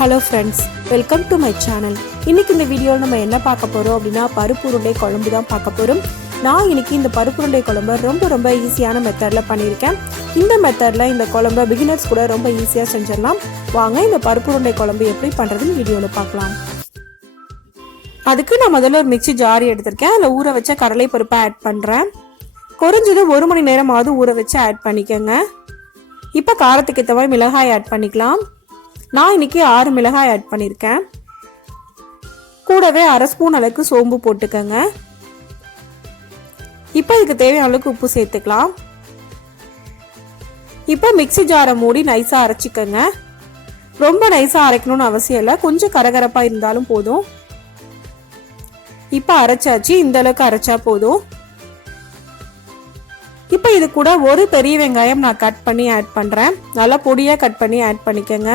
Hello friends, welcome to my channel. இன்னைக்கு இந்த வீடியோல நம்ம என்ன பார்க்க போறோம் அப்படினா பருப்பு உருண்டை குழம்பு தான் பார்க்க போறோம். நான் இன்னைக்கு இந்த பருப்பு உருண்டை குழம்பு ரொம்ப ஈஸியான மெத்தட்ல பண்ணிருக்கேன். இந்த மெத்தட்ல இந்த குழம்பு பிகினர்ஸ் கூட ரொம்ப ஈஸியா செஞ்சிரலாம். வாங்க இந்த பருப்பு உருண்டை குழம்பு எப்படி பண்றதுன்னு வீடியோல பார்க்கலாம். அதுக்கு நான் முதல்ல ஒரு மிக்ஸி ஜார் எடுத்துர்க்கேன். அதுல ஊற வச்ச கடலை பருப்பை ஆட் பண்றேன். குறைஞ்சது 1 மணி நேரமாவது ஊற வச்சு ஆட் பண்ணிக்கங்க. இப்போ காரத்துக்கு ஏத்த மாதிரி மிளகாய் ஆட் பண்ணிக்கலாம். நான் இன்னைக்கு 6 மிளகாய் ஆட் பண்ணிருக்கேன். கூடவே 1/2 ஸ்பூன் அளவுக்கு சோம்பு போட்டுக்கங்க. இப்போ இதுக்கு தேவையான அளவுக்கு உப்பு சேர்த்துக்கலாம். இப்போ மிக்ஸி ஜாரை மூடி நைஸா அரைச்சிக்கங்க. ரொம்ப நைஸா அரைக்கணும்னு அவசியம் இல்லை, கொஞ்சம் கரகரப்பா இருந்தாலும் போதும். இப்போ அரைச்சாச்சு, இந்த அளவுக்கு அரைச்சா போதும். இப்போ இது கூட ஒரு பெரிய வெங்காயம் நான் கட் பண்ணி ஆட் பண்றேன். நல்லா பொடியா கட் பண்ணி ஆட் பண்ணிக்கங்க.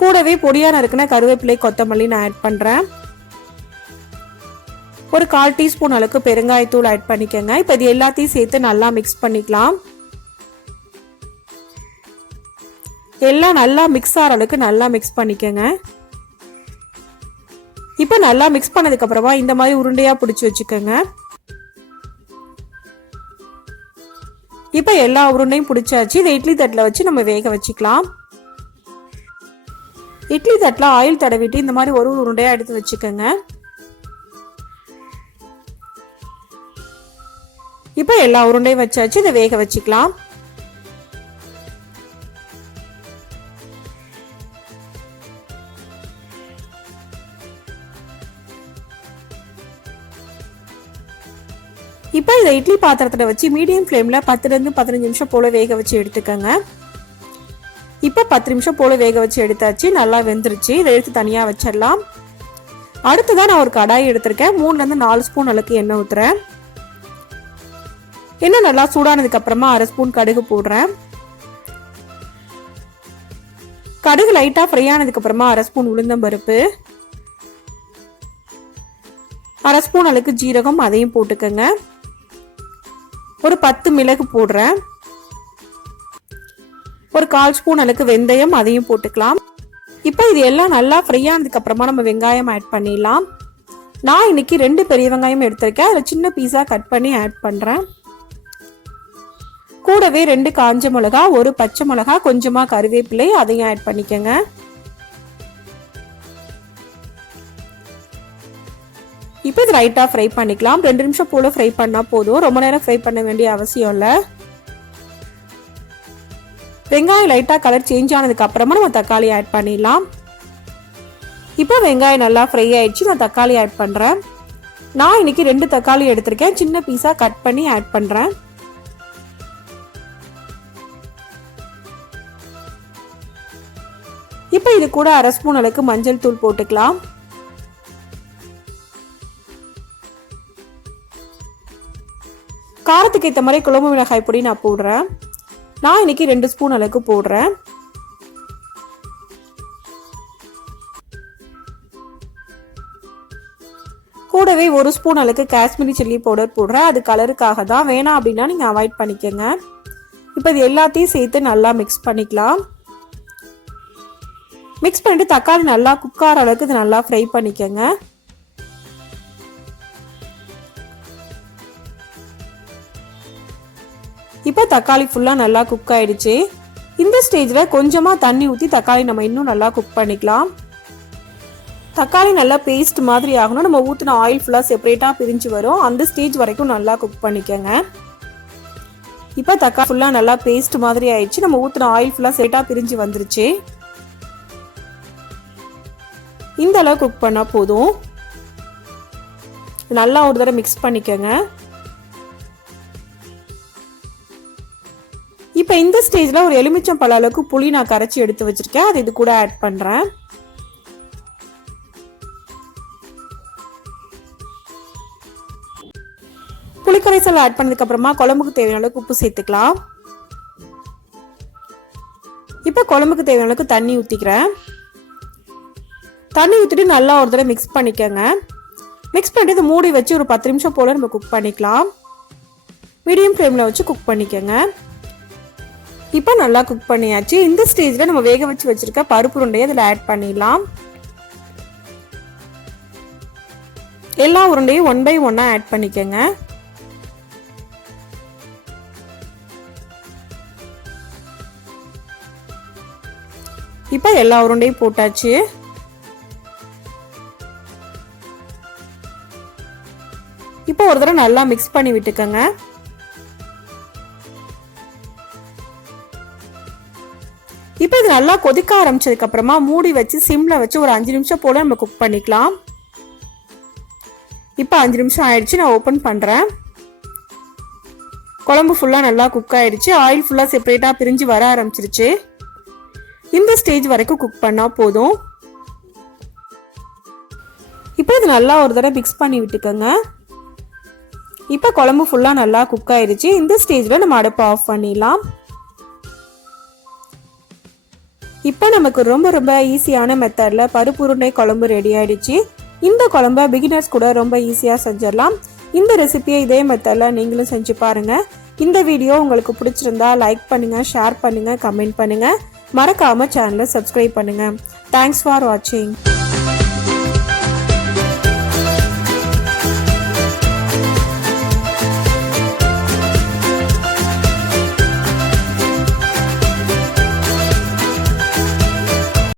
கூடவே பொடியா நறுக்குன கருவேப்பிலை கொத்தமல்லி நான் ஆட் பண்றேன். ஒரு 1/4 டீஸ்பூன் அளவுக்கு பெருங்காயத்தூள் ஆட் பண்ணிக்கங்க. இப்போ இது எல்லாத்தையும் சேர்த்து நல்லா மிக்ஸ் பண்ணிக்கலாம். எல்லாம் நல்லா மிக்ஸ் ஆகிற அளவுக்கு நல்லா மிக்ஸ் பண்ணிக்கங்க. இப்போ நல்லா மிக்ஸ் பண்ணதுக்கு அப்புறமா இந்த மாதிரி உருண்டையா பிடிச்சி வச்சுக்கோங்க. இப்போ எல்லா உருண்டையும் பிடிச்சாச்சு. இதை இட்லி தட்டில் வச்சு நம்ம வேக வச்சுக்கலாம். இட்லி தட்டில் ஆயில் தடவிட்டு இந்த மாதிரி ஒரு உருண்டையா எடுத்து வச்சுக்கோங்க. இப்போ எல்லா உருண்டையும் வச்சாச்சு, இதை வேக வச்சுக்கலாம். இப்போ இதை இட்லி பாத்திரத்தில் வச்சு மீடியம் ஃப்ளேம்ல 10 to 15 நிமிஷம் போல வேக வச்சு எடுத்துக்கோங்க. இப்போ 10 நிமிஷம் போல வேக வச்சு எடுத்தாச்சு, நல்லா வெந்துருச்சு. இதை எடுத்து தனியாக வச்சிடலாம். அடுத்ததான் நான் ஒரு கடாய் எடுத்திருக்கேன். 3 to 4 ஸ்பூன் அளவுக்கு எண்ணெய் ஊற்றுறேன். எண்ணெய் நல்லா சூடானதுக்கு அப்புறமா 1/2 ஸ்பூன் கடுகு போடுறேன். கடுகு லைட்டாக ஃப்ரை ஆனதுக்கு அப்புறமா 1/2 ஸ்பூன் உளுந்தம்பருப்பு, 1/2 ஸ்பூன் அளவுக்கு ஜீரகம், அதையும் போட்டுக்கோங்க. ஒரு 10 மிளகு போடுறேன். ஒரு 1/4 ஸ்பூன் அளவுக்கு வெந்தயம், அதையும் போட்டுக்கலாம். இப்போ இது எல்லாம் நல்லா ஃப்ரை ஆனதுக்கு அப்புறமா நம்ம வெங்காயம் ஆட் பண்ணிடலாம். நான் இன்னைக்கு 2 பெரிய வெங்காயம் எடுத்திருக்கேன். அதில் சின்ன பீஸா கட் பண்ணி ஆட் பண்றேன். கூடவே 2 காஞ்ச மிளகா, ஒரு பச்சை மிளகா, கொஞ்சமா கருவேப்பிலை, அதையும் ஆட் பண்ணிக்கோங்க. இப்போ இது லைட்டா ஃப்ரை பண்ணிக்கலாம். 2 நிமிஷம் போல ஃப்ரை பண்ணா போதும், ரொம்ப நேரம் ஃப்ரை பண்ண வேண்டிய அவசியம் இல்லை. வெங்காயம் லைட்டா கலர் சேஞ்ச் ஆனதுக்கு அப்புறமா நம்ம தக்காளி ஆட் பண்ணிடலாம். இப்போ வெங்காயம் நல்லா ஃப்ரை ஆயிடுச்சு, நான் தக்காளி ஆட் பண்றேன். நான் இன்னைக்கு 2 தக்காளி எடுத்திருக்கேன், சின்ன பீஸா கட் பண்ணி ஆட் பண்றேன். இப்போ இது கூட 1/2 ஸ்பூன் அளவுக்கு மஞ்சள் தூள் போட்டுக்கலாம். காரத்துக்கு ஏற்ற மாதிரி குழம்பு மிளகாய் பொடி நான் போடுறேன். நான் இன்னைக்கு 2 ஸ்பூன் அளவுக்கு போடுறேன். கூடவே 1 ஸ்பூன் அளவுக்கு காஷ்மீரி சில்லி பவுடர் போடுறேன். அது கலருக்காக தான், வேணாம் அப்படின்னா நீங்க அவாய்ட் பண்ணிக்கோங்க. இப்போ இது எல்லாத்தையும் சேர்த்து நல்லா மிக்ஸ் பண்ணிக்கலாம். மிக்ஸ் பண்ணிட்டு தக்காளி நல்லா குக் ஆகிற அளவுக்கு இது நல்லா ஃப்ரை பண்ணிக்கோங்க. இப்போ தக்காளி ஃபுல்லா நல்லா குக் ஆயிடுச்சு. இந்த ஸ்டேஜ்ல கொஞ்சமா தண்ணி ஊற்றி தக்காளி நம்ம இன்னும் நல்லா குக் பண்ணிக்கலாம். தக்காளி நல்லா பேஸ்ட் மாதிரி ஆகணும். நம்ம ஊற்றின ஆயில் ஃபுல்லா செப்பரேட்டா பிரிஞ்சு வரும், அந்த ஸ்டேஜ் வரைக்கும் நல்லா குக் பண்ணிக்கோங்க. இப்போ தக்காளி ஃபுல்லா நல்லா பேஸ்ட் மாதிரி ஆயிடுச்சு. நம்ம ஊற்றின ஆயில் ஃபுல்லா செப்பரேட்டா பிரிஞ்சு வந்துருச்சு. இந்த அளவு குக் பண்ணா போதும். நல்லா ஒரு தடவை மிக்ஸ் பண்ணிக்கோங்க. இப்போ இந்த ஸ்டேஜ்ல ஒரு எலுமிச்சம் பழ அளவுக்கு புளி நான் கரைச்சி எடுத்து வச்சிருக்கேன், அதை இது கூட ஆட் பண்றேன். புளிக்கரைசல் ஆட் பண்ணதுக்கு அப்புறமா குழம்புக்கு தேவையான அளவுக்கு உப்பு சேர்த்துக்கலாம். இப்போ குழம்புக்கு தேவையான அளவுக்கு தண்ணி ஊற்றிக்கிறேன். தண்ணி ஊற்றிட்டு நல்லா ஒரு தடவை மிக்ஸ் பண்ணிக்கோங்க. மிக்ஸ் பண்ணிட்டு இதை மூடி வச்சு ஒரு 10 நிமிஷம் போல நம்ம குக் பண்ணிக்கலாம். மீடியம் ஃப்ளேமில் வச்சு குக் பண்ணிக்கோங்க. இப்போ நல்லா குக் பண்ணியாச்சு. இந்த ஸ்டேஜில் நம்ம வேக வச்சு வச்சிருக்க பருப்பு உருண்டையை இதில் ஆட் பண்ணிடலாம். எல்லா உருண்டையும் 1 by 1 ஆட் பண்ணிக்கோங்க. இப்போ எல்லா உருண்டையும் போட்டாச்சு. இப்போ ஒரு தடவை நல்லா மிக்ஸ் பண்ணி விட்டுக்கோங்க. இப்போ இது நல்லா கொதிக்க ஆரம்பிச்சதுக்கு அப்புறமா மூடி வச்சு சிம்ல வச்சு ஒரு 5 நிமிஷம் போல நம்ம குக் பண்ணிக்கலாம். இப்போ 5 நிமிஷம் ஆயிடுச்சு. நான் ஓபன் பண்றேன். குழம்பு ஃபுல்லா நல்லா குக் ஆயிடுச்சு. ஆயில் ஃபுல்லா செப்பரேட்டா பிரிஞ்சு வர ஆரம்பிச்சிருச்சு. இந்த ஸ்டேஜ் வரைக்கும் குக் பண்ணா போதும். இப்போ இது நல்லா ஒரு தடவை மிக்ஸ் பண்ணி விட்டுக்கோங்க. இப்போ குழம்பு ஃபுல்லா நல்லா குக் ஆயிடுச்சு. இந்த ஸ்டேஜ்ல நம்ம அடுப்பை ஆஃப் பண்ணிடலாம். இப்போ நமக்கு ரொம்ப ஈஸியான மெத்தட்ல பருப்பு உருண்டை குழம்பு ரெடி ஆயிடுச்சு. இந்த குழம்பை பிகினர்ஸ் கூட ரொம்ப ஈஸியா செஞ்சிடலாம். இந்த ரெசிபியை இதே மெத்தட்ல நீங்களும் செஞ்சு பாருங்க. இந்த வீடியோ உங்களுக்கு பிடிச்சிருந்தா லைக் பண்ணுங்க, ஷேர் பண்ணுங்க, கமெண்ட் பண்ணுங்க. மறக்காம சேனலை சப்ஸ்கிரைப் பண்ணுங்க. தேங்க்ஸ் ஃபார் வாட்சிங்.